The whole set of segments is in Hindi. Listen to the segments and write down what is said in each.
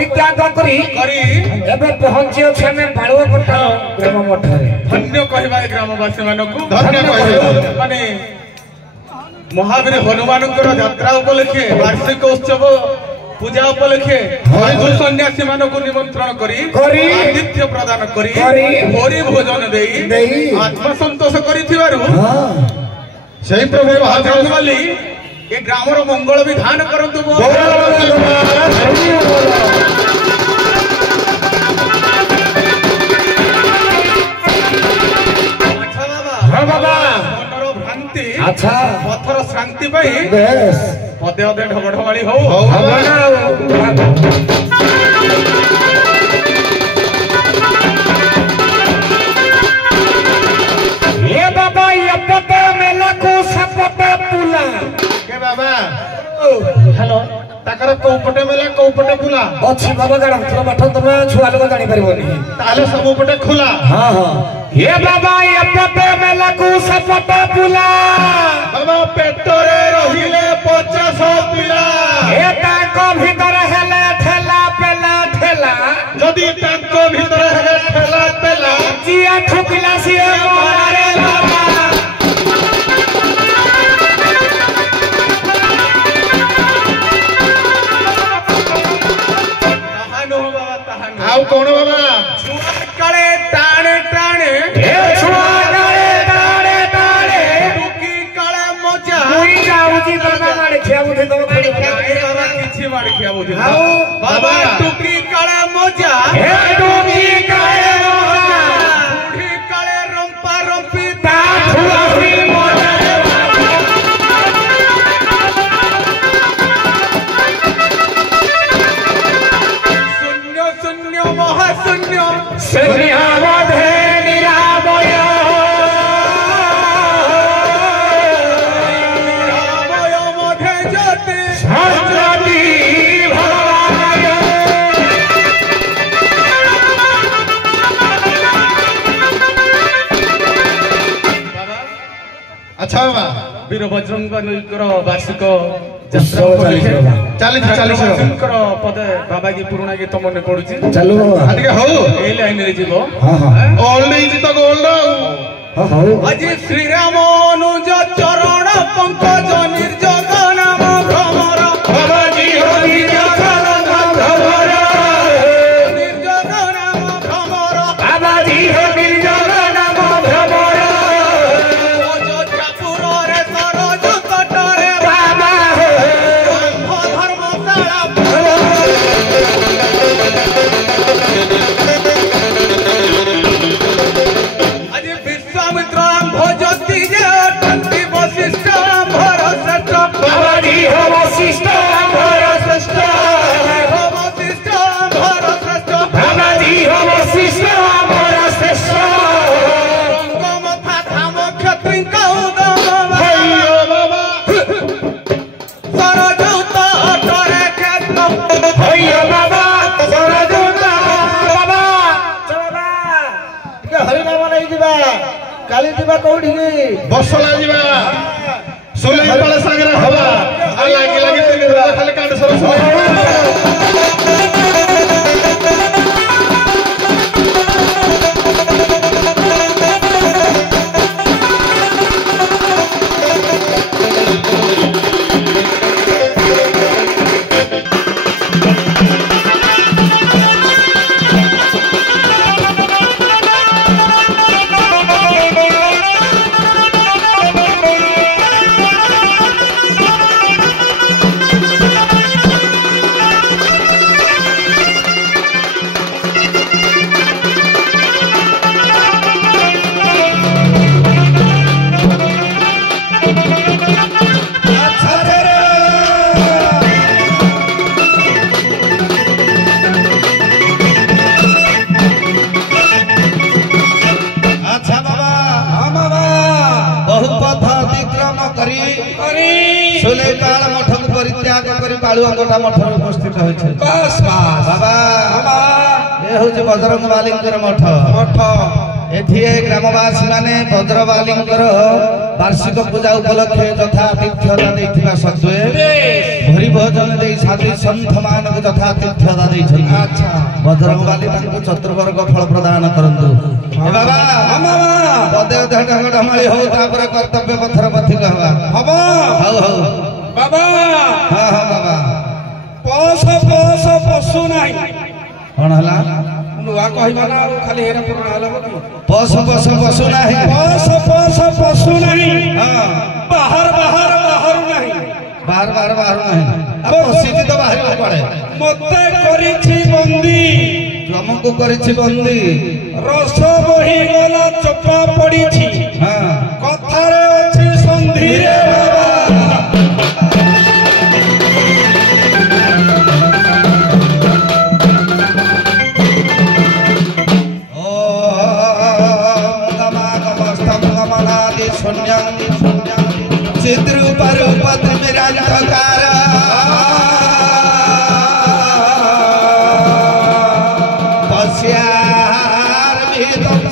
परित्याग करी एबे पहुंची छने बाळुआ कोठा ग्राम मठरे धन्य कहबा ग्रामवासी मानकु धन्य कहबा माने महावीर हनुमानकर यात्रा उपलक्षे वार्षिक उत्सव पूजा उपलक्षे सन्यासी मानक निमंत्रण करी आतिथ्य प्रदान करी हरि भोजन देई आत्मा संतोष करिथिबारु सही प्रभु महादेव वाली ए ग्रामर मंगल विधान करंतु हां बाबा मनरो भ्रांति अच्छा पथर शांति पई बेस पदे अदे ढगढमाली हो ये बाबा ये पते मेला को सपते पुला के बाबा हेलो ताकर को पटे मेला को पटे पुला अछि बाबा गण थोड़ा मठ तमे छुआ लोग जानि परिबोनी ताले सब पटे खुला हां हां ये बाबा ये पते मेला को सपते पुला बाबा पेटरे रहिले 50 पिला ए ताको भीतर हेले ठेला पेला ठेला जदी ताको भीतर हेले ठेला पेला जिया ठुकला सिए मारे बाबा तहानो बाबा तहानो आउ कोन बाबा छुआ काले टाणे टाणे ए छुआ काले टाणे टाणे टुकी काले मजा मुई जाउजी बाबा मारे खिया बुझे तो खड़ी बाबा किछि मार खिया बुझे बाबा टुकी काले मजा ए टुकी काले मजा टुकी काले रंपा रंपी ता छुआ हुई मजा शून्य शून्य महाशून्य शून्यावधे निरामय निरामय मधे ज्योति शास्त्रदी भवाय अच्छा बाबा वीर बजरंग बलीकर वार्षिक शंकर पदे बाबा की पुराणा गीत मन पड़ुची चलो ए लाइन रे जीवो ओल्ड इज द गोल्ड आज श्री राम अनुज चरण पंकज निर्जग नाम भ्रमर बाबाजी हो निर्जग नाम भ्रमर निर्जग नाम भ्रमर बाबाजी हो निर्जग नाम भ्रमर ठाकुर रे सरज कटरे बाबा हो धर्मशाला आज विश्वामित्र भोजती जे अटंती वशिष्ठ भर श्रेष्ठ बाबाजी हो वशिष्ठ भर श्रेष्ठ हो वशिष्ठ भर श्रेष्ठ बाबाजी हो वशिष्ठ भर श्रेष्ठ रंगमथा धाम क्षत्रि कौदम हैयो बाबा सरजूत अटरे क्षेत्र हैयो बाबा सरजूता बाबा चला के हरि नाम नहीं दिबा काली दिबा कोठी की बसला जीवा सोलाई पाला सागरा हवा आ लागी लागी ते खाली काट सरस बालुआ कोठा मठ उपस्थित होइछे। बस बस बाबा ए होचे बजरंगबालींकर मठ मठ एथि ग्रामवासी माने बजरंगबालींकर वार्षिक पूजा उपलक्षे यथातिथ्यता देइथिबा सत्वे भरी भोजन देई साथी संत मानक यथातिथ्यता देइछन। अच्छा बजरंगबाली तांको चतुर्वर्ग फल प्रदान करंतु। ए बाबा पदे ढंग ढमाली हो तापर कर्तव्य पथर पथिक हवा हबो हौ हौ बाबा हां हां बाबा पस पस पशु नाही कोन हला नुआ कहबा ना खाली हेरा पुराण हला कि पस पस पशु नाही पस पस पशु नाही हां बाहर बाहर बाहर नाही बाहर बाहर बाहर नाही अब सिटी तो बाहर पड़े मते करिछि बंदी तुमको करिछि बंदी रस बही गला चपा पड़िछि हां कथारे अछि संधि रे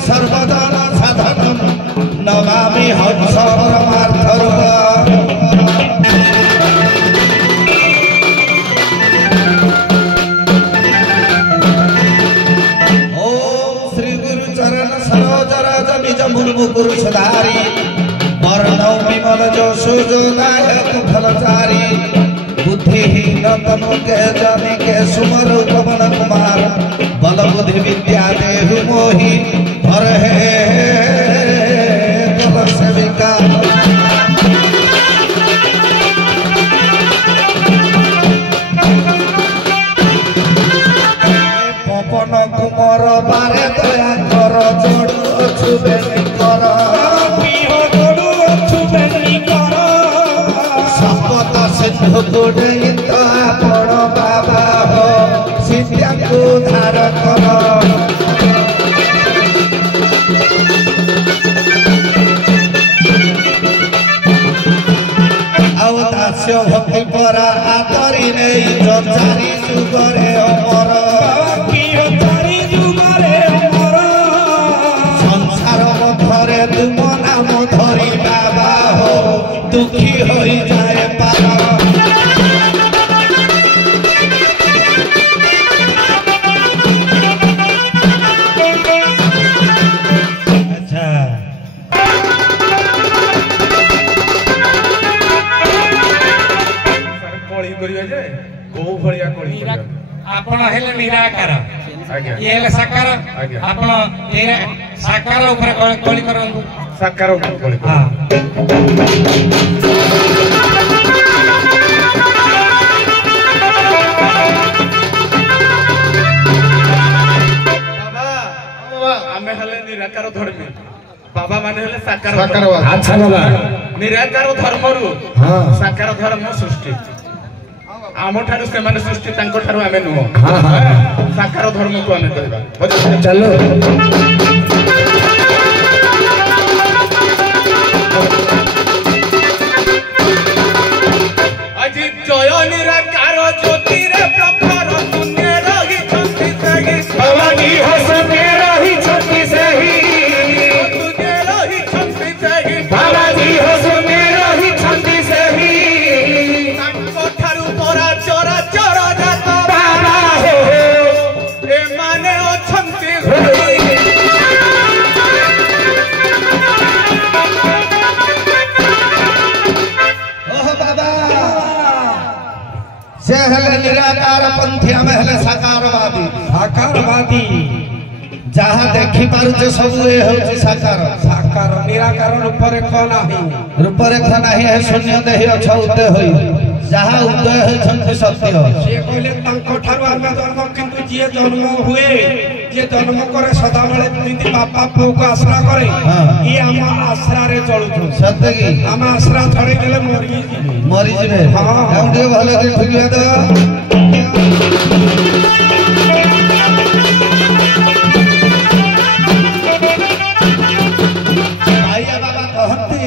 सर्वजन साधन नमामि हंस परमार्थ रूप ओम श्री गुरु चरण सरोज रज निज मुर्मु गुरु सुधारी वर्णौ विमल जशो जोदायक फलचारी बुद्धिहीन तनु के जाने के सुमर पवन कुमार बल बुद्धि विद्या देहु मोहि हर हे कल सेविका पवन कुमार बारे दया कर जोड़ छुबे कर शपथ सिंधु गुड़े तो आपण बाबा हो सीता को धार कर दास्य भक्ति परा आतरी नहीं जो चारी जुगरे अमर संसार मथरे तुम नाम धरी बाबा हो दुखी हो जाए पार आपण हेले निराकार ये हेले साकार आपण ये साकार ऊपर कोली करंतु साकार ऊपर कोली हां बाबा आमे हेले निराकार धर्मी बाबा माने हेले साकार अच्छा बाबा निराकार धर्मरु हां साकार धर्म सृष्टि आम ठारू से माने सृष्टि तांको ठारू आमे नुह साकार धर्म को आमे कहबा चलो अजी जय निराकार ज्योति रे प्रभर शून्य रही छंती सही भवानी हसने रही छंती सही शून्य रही छंती सही भवानी हसने रही छंती सही तांको ठारू परा चरा चरा जात बाबा हो ए माने अछंती सही ओह बाबा से हेले निराकार पंथी आमे हेले साकारवादी जहाँ देखि पारुचे सब ए होची साकार साकार निराकार रूपरेख नाही रूपरेख नाही है शून्य देहि अछ उदय होई जहाँ उदय होइछन्ति सत्य से कहले तांको ठारू आमे जन्म किंतु जे जन्म हुए जे जन्म करे सदा बेले निति बापा पुओ को आश्रा करे ई हम आश्रा रे चलुछु सत्य की हम आश्रा छड़े गेले मरी जिवे हां हम दे भले के ठिक दो आइया बाबा कहती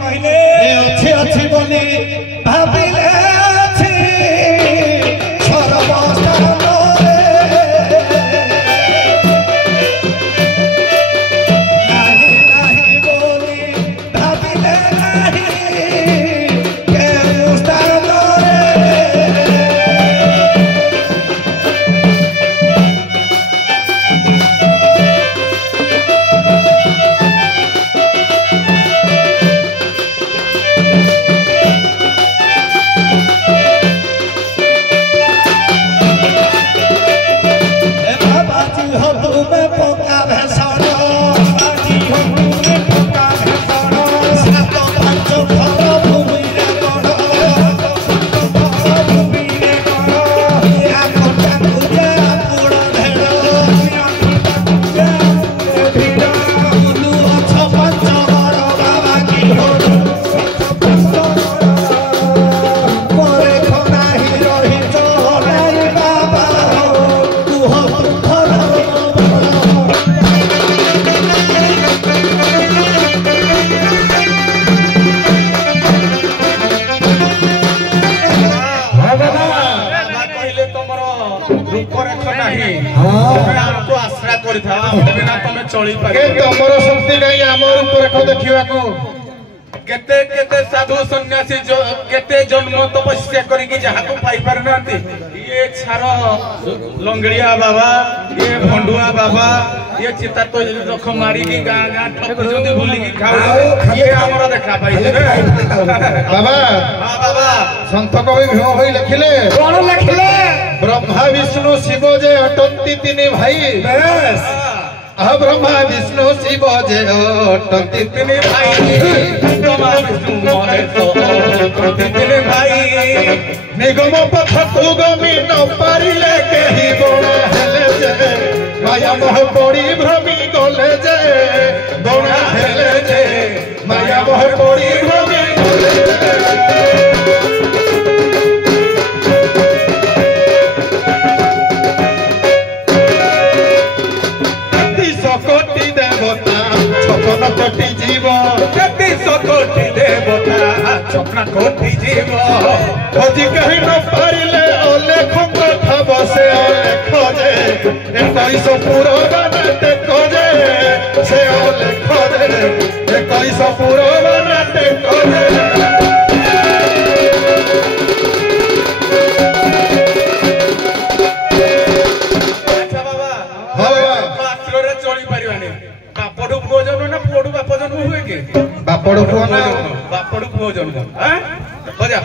कहले ए अच्छी अच्छी बोली भाबिले अछि सर्वस्थान रे नाही नाही बोली भाबिले हो तुम्हें पोका भैंसर बाजी हो तुम्हें पोका भैंसर सात पांच घर भूमि रे गढ़ भूमि रे गढ़ या कोटा पूजे आपुड़ भेड़ बुलू अछ पंच घर बाबा की हो मोरे खनाही रही चोराई बाबा हो कुह तुखर କହିଲେ ତମର ରୂପରେଖ ନାହିଁ ତମେ ଆମକୁ ଆଶ୍ରା କରିଥାଅ ଆମେ ବିନା ତମେ ଚଳିପାରିବ ତମର ଶକ୍ତି ନାହିଁ ଆମ ରୂପରେଖ ଦେଖିବାକୁ କେତେ କେତେ ସାଧୁ ସନ୍ନ୍ୟାସୀ କେତେ ଜନ୍ମ ତପସ୍ୟା କରିକି ଯାହାକୁ ପାଇପାରୁ ନାହାନ୍ତି ଇଏ ଛାର ଲଙ୍ଗଡିଆ ବାବା ଇଏ ଭଣ୍ଡୁଆ ବାବା ଇଏ ଚିତା ତ ରଖ ମାରିକି ଗାଁ ଗାଁ ଠକୁଛନ୍ତି ବୁଲିକି ଖାଉଛନ୍ତି ଇଏ ଆମର ଦେଖା ପାଇଲେ ବାବା ବାବା ସନ୍ଥ କବି ଭୀମ ହୋଇ ଲେଖିଲେ କଣ ଲେଖିଲେ ବ୍ରହ୍ମା ବିଷ୍ଣୁ ଶିବ ଯେ ଅଟନ୍ତି ତିନି ଭାଇ ବ୍ରହ୍ମା ବିଷ୍ଣୁ ଶିବ ଯେ ଅଟନ୍ତି ତିନି ଭାଇ ବ୍ରହ୍ମା ବିଷ୍ଣୁ ମହେଶ ଅଟନ୍ତି ତିନି ଭାଇ ନିଗମ ପଥକୁ ଗମି ନ ପାରିଲେ କେହି ବଣ ହେଲେ ଯେ ମାୟା ମୋହ ପଡ଼ି ଭ୍ରମି ଗଲେ ଯେ ବଣ ହେଲେ ଯେ ମାୟା ମୋହ ପଡ଼ି ଭ୍ରମି ଗଲେ କୋଟି ଦେବତା ଛପନ କୋଟି ଜୀବ 33 କୋଟି ଦେବତା ଛପନ କୋଟି ଜୀବ ଖୋଜି କେହି ନ ପାରିଲେ ଅଲେଖ କଥା ବସେ ଅଲେଖ ଯେ 21 ପୁରବାନା ଟେକ ଯେ ସେ ଅଲେଖ ଯେ 21 ପୁରବାନା ଟେକ ଯେ ବାପଡୁ ପୁଅ ଜନ୍ମ ନା ପୁଅଡୁ ବାପ ଜନ୍ମ ହୁଏ କି ବାପଡୁ ପୁଅ ନା ବାପଡୁ ପୁଅ ଜନ୍ମ ବଜା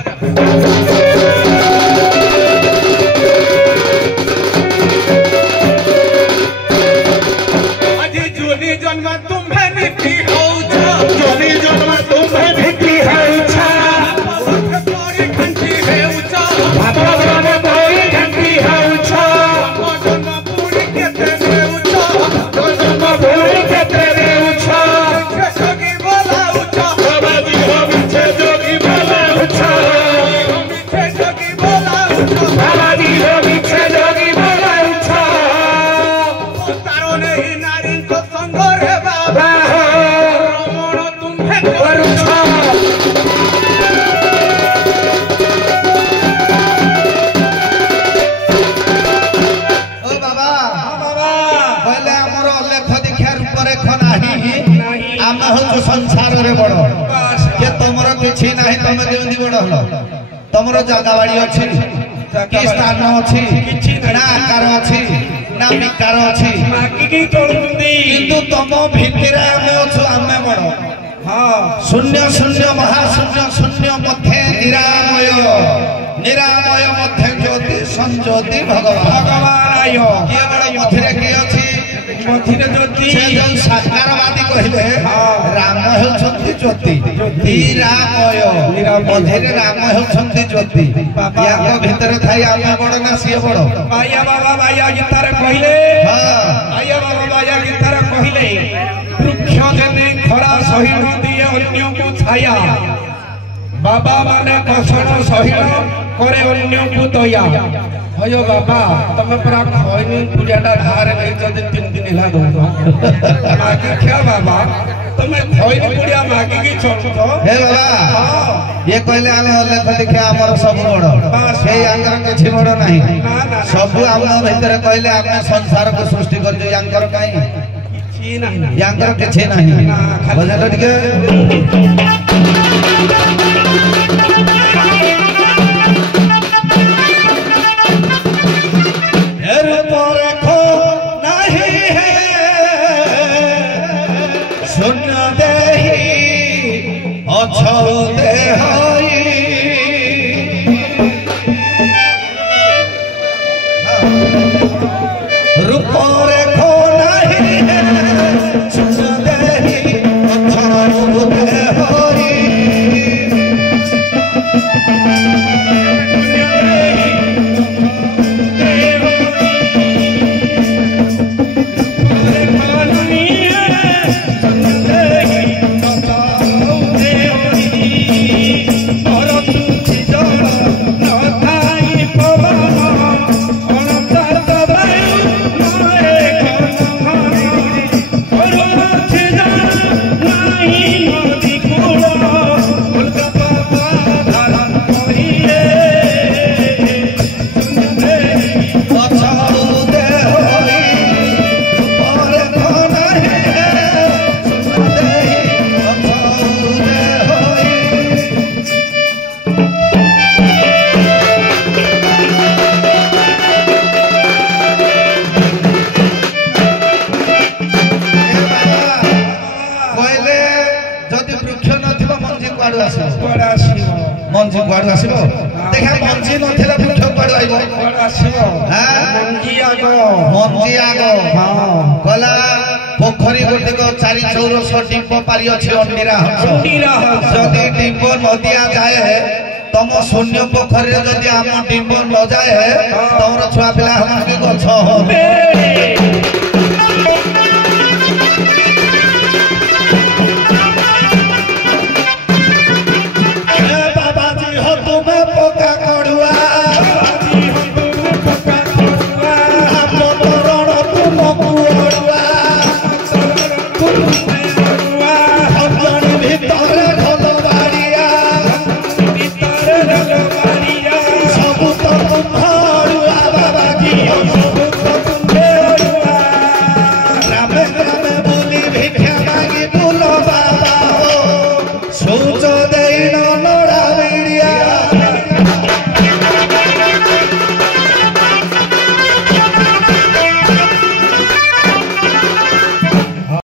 ଆଜି ଜୁନି ଜନ୍ମ ତୁମ୍ଭେ ନିତି ହଉଛ ଜନି ଜନ୍ମ ତୁମ୍ଭେ ଢିକି ହେଉଛ ପରି ଘଣ୍ଟି ହେଉଛ ବାପ ଜନେ ପରି ଘଣ୍ଟି ହେଉଛ ଜନ୍ମ ପୁରୀ କେତେ ନେଉଛ ଜନ୍ମ ଭୂମି କେତେ ନେଉଛ ଯୋଗୀ ବୋଲାଉଛ ବାବାଜୀ ହବିଛେ ଯୋଗୀ ବୋଲାଉଛ ଯୋଗୀ ବୋଲାଉଛ ବାବାଜୀ ହବିଛେ ଯୋଗୀ ବୋଲାଉଛ ତାର ନେଇ ନାରୀଙ୍କ ସଙ୍ଗରେ ବାବା ରମଣ ତୁମ୍ଭେ କରୁଛ ओ बाबा कहले हमर अलेख देखिया रूपरेख नाही आमे हउछु संसार रे बड़ के तमर किछि नाही तमे जेंदी बड़ हलो तमर जागा बाड़ी अछि की स्थान अछि किछि ना आकार अछि ना विकार अछि ମାଗିକି ଚଳୁଛନ୍ତି किंतु तम भितरे आमे अछु आमे बड़ ହଁ शून्य शून्य महाशून्य शून्य मध्य निरामय निरामय मध्य ज्योति संज्योति भगवान ଭଗବାନ किए बड़ मथिरे की अछि ମଝିରେ ଜ୍ୟୋତି से जन साकारवादी कहले राम हेउछंती ज्योति निरामय मधिरे राम हेउछंती ज्योति याको भितर थाई आमे बड़ ना सिए बड़ ବାୟା ବାବା ବାୟା ଗୀତାରେ କହିଲେ हां ବାୟା ବାବା ବାୟା ଗୀତାରେ କହିଲେ ବୃକ୍ଷ ଯେନେ ଖରା ସହିବ ଦିଏ ଅନ୍ୟକୁ ଛାୟା ବାବା ମାନେ କଷଣ ସହିବ করে ଅନ୍ୟକୁ ଦୟା ହୟ ବାବା ତମେ ପୁରା ଖଇନି ପୂଜାଟା ଧାରେ ନେଇଛନ୍ତି 3 ଦିନ ହେଲା ଦଉଛ ମାଗି ଖିଆ ବାବା ତମେ ଖଇନି ପୂଜା ମାଗିକି ଚଳୁଛ हे बाबा ये कहले आले लेख देखिया हमर सब बड़ हे अंगर किछि बड़ नाही सब हम भीतर कहले आमे संसार को सृष्टि कर जो अंगर काई କିଛି ନାହିଁ अंगर किछि नाही बजल टिके रूपरेखो नहीं है शून्य देही अछौ देहई रूपरेखो ମଞ୍ଜି କୁଆଡୁ ଆସିବ ଦେଖିଆ ମଞ୍ଜି ନଥିଲେ ବୃକ୍ଷ କୁଆଡୁ ଆଇବ ଆସିବ ହାଁ ମଞ୍ଜି ଆଗ ହଁ ଗଲା ପୋଖରୀ ଗୋଟିକ 4 ଡିମ୍ବ ପାରି ଅଛି ଅଣ୍ଡିରା ହଂସ ଯଦି ଡିମ୍ବ ନଦିଆ ଯାଏ ତମ ଶୂନ୍ୟ ପୋଖରୀରେ ଯଦି ଆମ ଡିମ୍ବ ନ ଯାଏ ତମର ଛୁଆ ପିଲା ହମାନେ ଗଛ